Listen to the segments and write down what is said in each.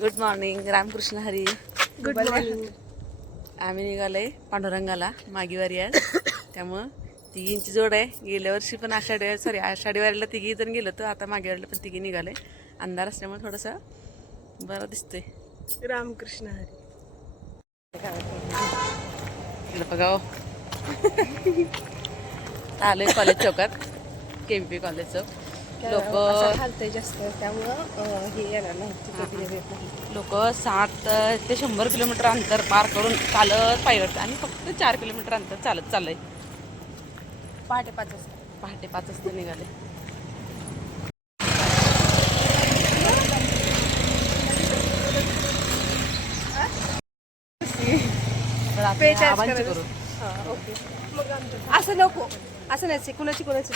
Good morning Ramkrishna Hari good morning आम्ही निघालोय पांडुरंगाला मागीवारी आज त्यामुळं तिघींची जोड आहे. गेल्या वर्षी पण आषाढी सॉरी आषाढी वारीला तिघी जण गेलो तर आता मागे वारीला पण तिघी निघाले अंधार असल्यामुळे थोडंसं बरं दिसतंय. रामकृष्ण हरी. इकडं बघा हो. आलोय कॉलेज चौकात. के पी कॉलेज चौक. लोक हालतंय जास्त त्यामुळं हे येणार नाही लोक साठ ते शंभर किलोमीटर अंतर पार करून चालत पायवरतं आणि फक्त चार किलोमीटर अंतर चालत चाललंय. पहाटे पाच वाजता. पहाटे पाच वाजता निघाले. करू. ओके. मग असं नको. असं नाही कुणाची कुणाची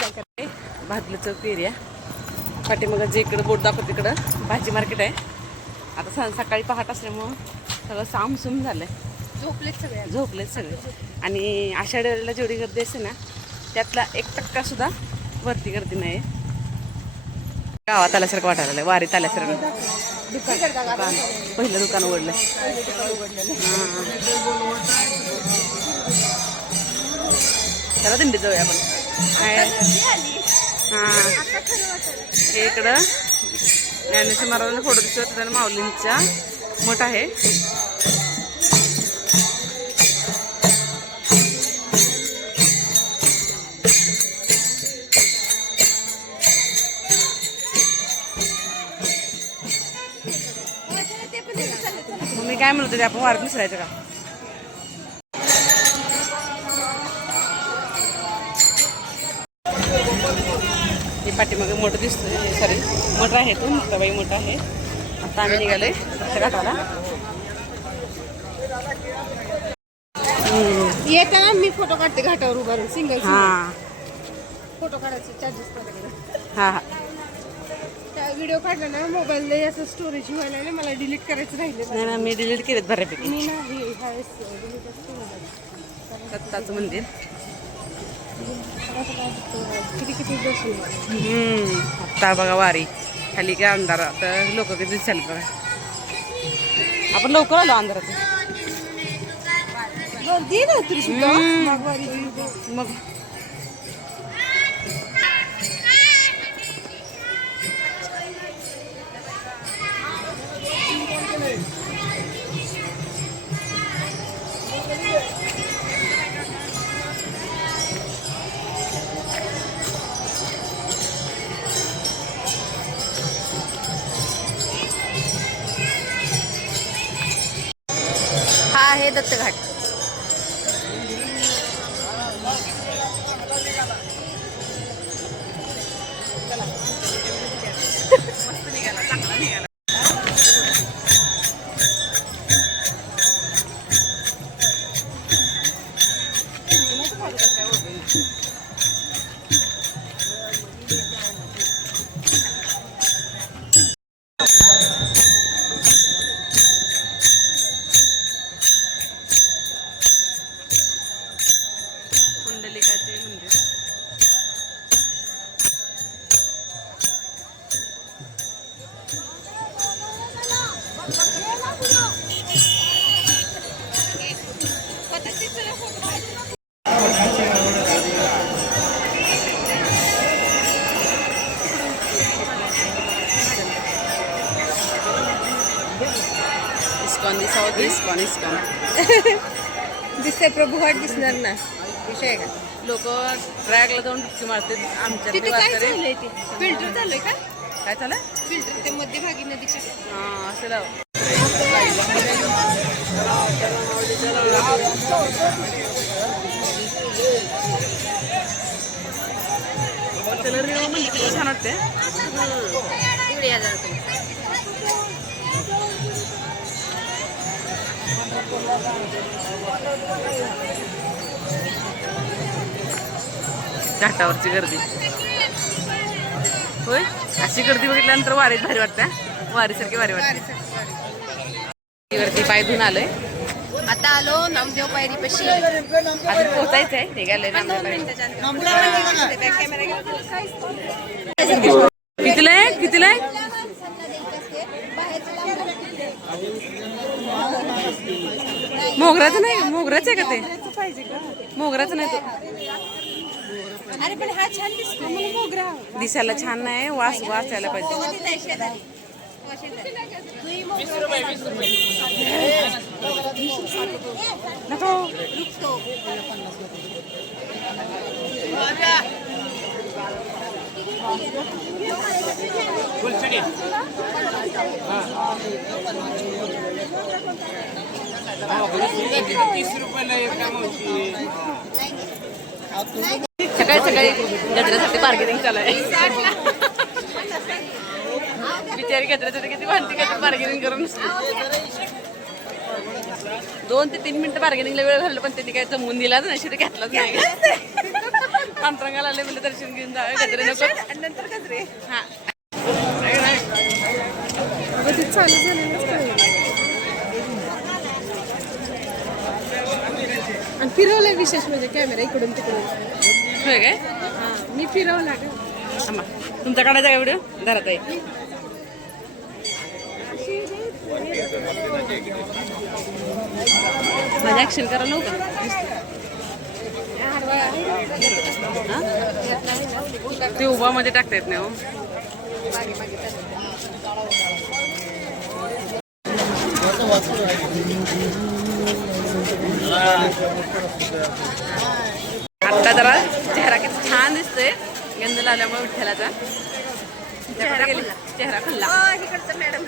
भाजलं चौक एरिया पाठीमागं जे इकडं बोट दाखवत तिकडं भाजी मार्केट आहे. आता स सकाळी पहाट असल्यामुळं सगळं सामसूम झालंय. झोपलेत सगळे झोपलेत सगळे. आणि आषाढी वारीला जेवढी गर्दी असते ना त्यातला एक टक्का सुद्धा वरती गर्दी नाही गावात आल्यासारखं वाटायला लागलं वारीत आल्यासारखं. पहिलं दुकान उघडलं त्याला दिंडी जाऊया आपण. हां. हे इकडं ज्ञानेश्वर महाराजांना फोटो दिसतो तिथं माऊलींचा मठ आहे. मग मी काय म्हणत होते? आपण वारत मिसळायचं का? पाठीमागे मोठं दिसतंय. सॉरी मोठं आहे तो मुक्ताबाई मोठा आहे. आता आम्ही निघालोय त्या घाटाला येताना मी फोटो काढते घाटावर उभारून सिंगल हां. फोटो काढायचे चार्जेस हां हां. व्हिडिओ काढला ना मोबाईल असं स्टोरेज व्हायला मला डिलीट करायचं राहिले नाही. ना मी डिलीट केलेत बऱ्यापैकी. मी नाही ह्यावेळेस केलं. दत्ताचं मंदिर. किती किती आता बघा वारी. खाली काय अंधार आता लोक किती दिसायला बघा. आपण लवकर आलो. माघवारी मग आहे दत्तघाट. दिसावं इस्कॉन इस्कॉन दिसतंय प्रभू घाट दिसणार ना. विषय आहे का? लोक ट्रॅकला जाऊन डुबकी मारते आमच्या तिथे काय चाललंय ते? फिल्टर चाललंय का? काय चालय फिल्टर ते मध्यभागी नदीच्या. हा असं लाव. म्हणजे छान वाटते इकडे या घाटावरची गर्दी. होय? अशी गर्दी बघितल्यानंतर वारीत भारी वाटतं वारीसारखी वारी वाटते वरती पाय धुवून आलोय. आता आलो नामदेव पायरीपाशी अजून पोहोचायचंय निघालोय नामदेव मिनिटाच्या अंतरावर. बॅक कॅमेरा घेऊन. कितीला आहे कितीला आहे मोगराचं नाही मोगराच आहे का ते? पाहिजे का मोगराचं नाही तो. अरे पण हा छान दिसतो. मोगरा दिसायला छान नाही वास वास यायला पाहिजे. नको. सकाळी सकाळी गजऱ्यासाठी बार्गेनिंग चालू आहे. बिचारी गजऱ्यासाठी किती भांडती का बार्गेनिंग करून. दोन ते तीन मिनिटं बार्गेनिंगला वेळ घालवलं पण त्यांनी काय जमवून दिलाच नाही शेवटी घेतलाच नाही. पांढरंगाला आले म्हणजे दर्शन घेऊन जावे गजरे नको. नंतर गजरे. हा. चालू झालेलंच आणि फिरवलंय विशेष म्हणजे कॅमेरा इकडून तिकडून. होय काय? हा मी फिरवला का थांबा. तुमचा काढायचा का व्हिडिओ घरात आहे माझ्या ऍक्शन करा नव्हतं ते उभा मध्ये टाकता येत नाही हो. आता जरा चेहरा किती छान दिसतोय. गंध लावल्यामुळे विठ्ठलाचा. चेहरा खुल्ला. इकडचं मॅडम.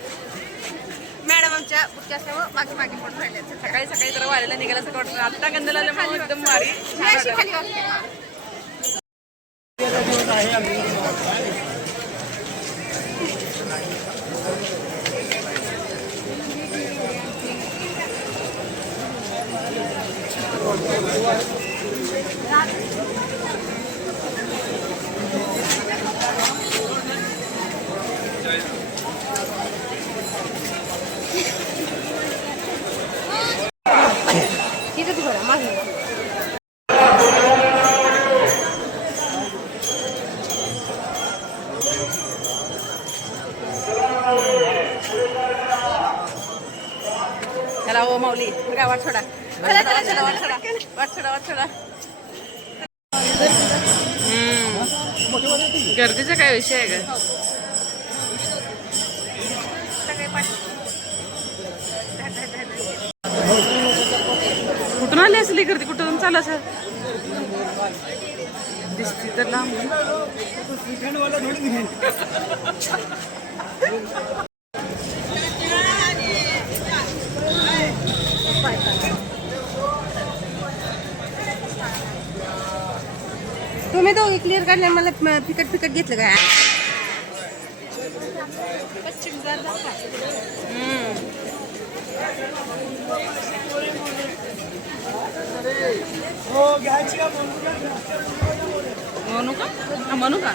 मॅडम आमच्या बुटक्या असल्यामुळे मागे मागे पडून राहिले. सकाळी सकाळी जरा वारीला निघाला असं वाटतं आता गंध लावल्यामुळे एकदम वारी. खाली वाटते इथं बघा मागे चला चला चला वाट वाट गर्दीचा काय विषय आहे का कुठून आली असली गर्दी? कुठून चालू सर दिसती तर लांब तुम्ही दोघे क्लिअर काढले मला पिकट पिकट घेतलं काय हम्म. म्हणू का? हा, म्हणू का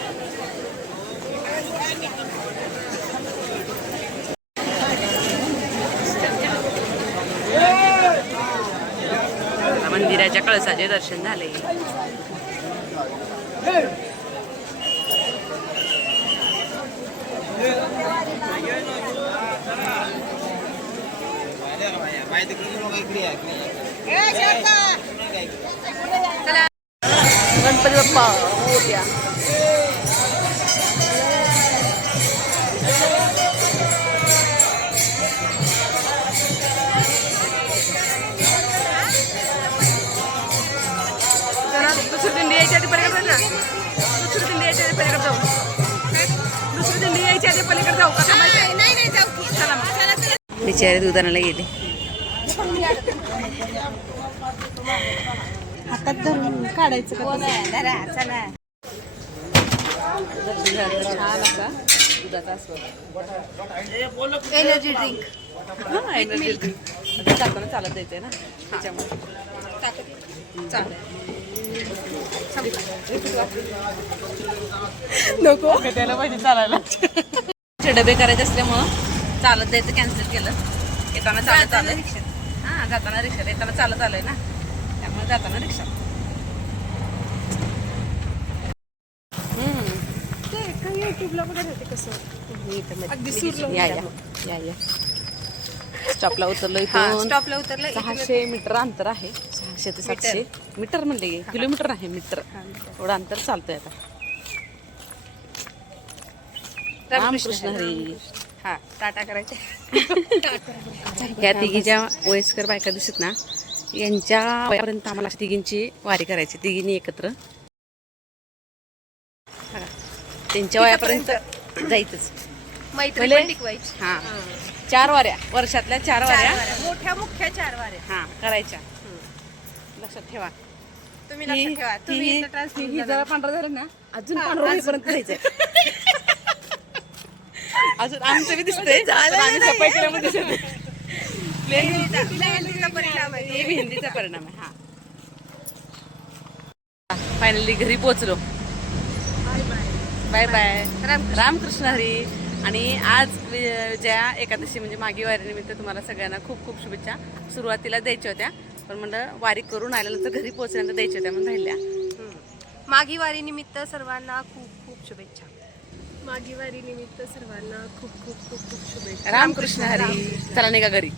मंदिराच्या कळसाचे दर्शन झाले. गणपती बाप्पा हो मोठ्या बिचारे दुधानाला गेले. हातात धरून काढायचं का तसं? छान असा दुधाचा एनर्जी ड्रिंक हा एनर्जी ड्रिंक आता चालताना चालत जायचंय ना त्याच्यामुळे. नको. त्याला पाहिजे चालायला. डबे करायचे असल्यामुळं चालत जायचं कॅन्सल केलं. येताना चालत आलंय. हां जाताना रिक्षा येताना चालत आलंय ना. त्यामुळे जाताना रिक्षा हम्म. ते काही युट्यूबला बघत होते कसं? अगदी सुरलं या या. स्टॉपला उतरलो इथून. स्टॉपला उतरलं सहाशे मीटर अंतर आहे. सहाशे ते सातशे मीटर. म्हणले किलोमीटर आहे मीटर. एवढं अंतर चालतंय आता. रामकृष्ण हरी. हा टाटा करायचे. या तिघीच्या वयस्कर बायका दिसत ना यांच्या वयापर्यंत आम्हाला तिघींची वारी करायची तिघींनी एकत्र. त्यांच्या वयापर्यंत जायचंच. हा. चार वाऱ्या वर्षातल्या चार वाऱ्या. मोठ्या मुख्य चार वाऱ्या. हा करायच्या. लक्षात ठेवा. तुम्ही लक्षात ठेवा तुम्ही. जरा पांढरं झालं ना अजून पांढरं होईपर्यंत अजून आमचं बी दिसतंय. पण आम्ही सफाई दिसत परिणाम आहे. हे मेहंदीचा परिणाम आहे. हा. फायनली घरी पोहोचलो. Bye bye Ramkrishna Hari. आणि आज वि- ज्या एकादशी म्हणजे मागी वारीनिमित्त तुम्हाला सगळ्यांना खूप खूप शुभेच्छा. सुरुवातीला द्यायच्या होत्या. पण म्हणलं वारी करून आल्यानंतर घरी पोहोचल्यानंतर द्यायच्या होत्या म्हणून राहिल्या. मागी वारी निमित्त सर्वांना खूप खूप शुभेच्छा. मागी वारी निमित्त सर्वांना खूप खूप खूप खूप शुभेच्छा. रामकृष्ण हरी. चला निघा घरी.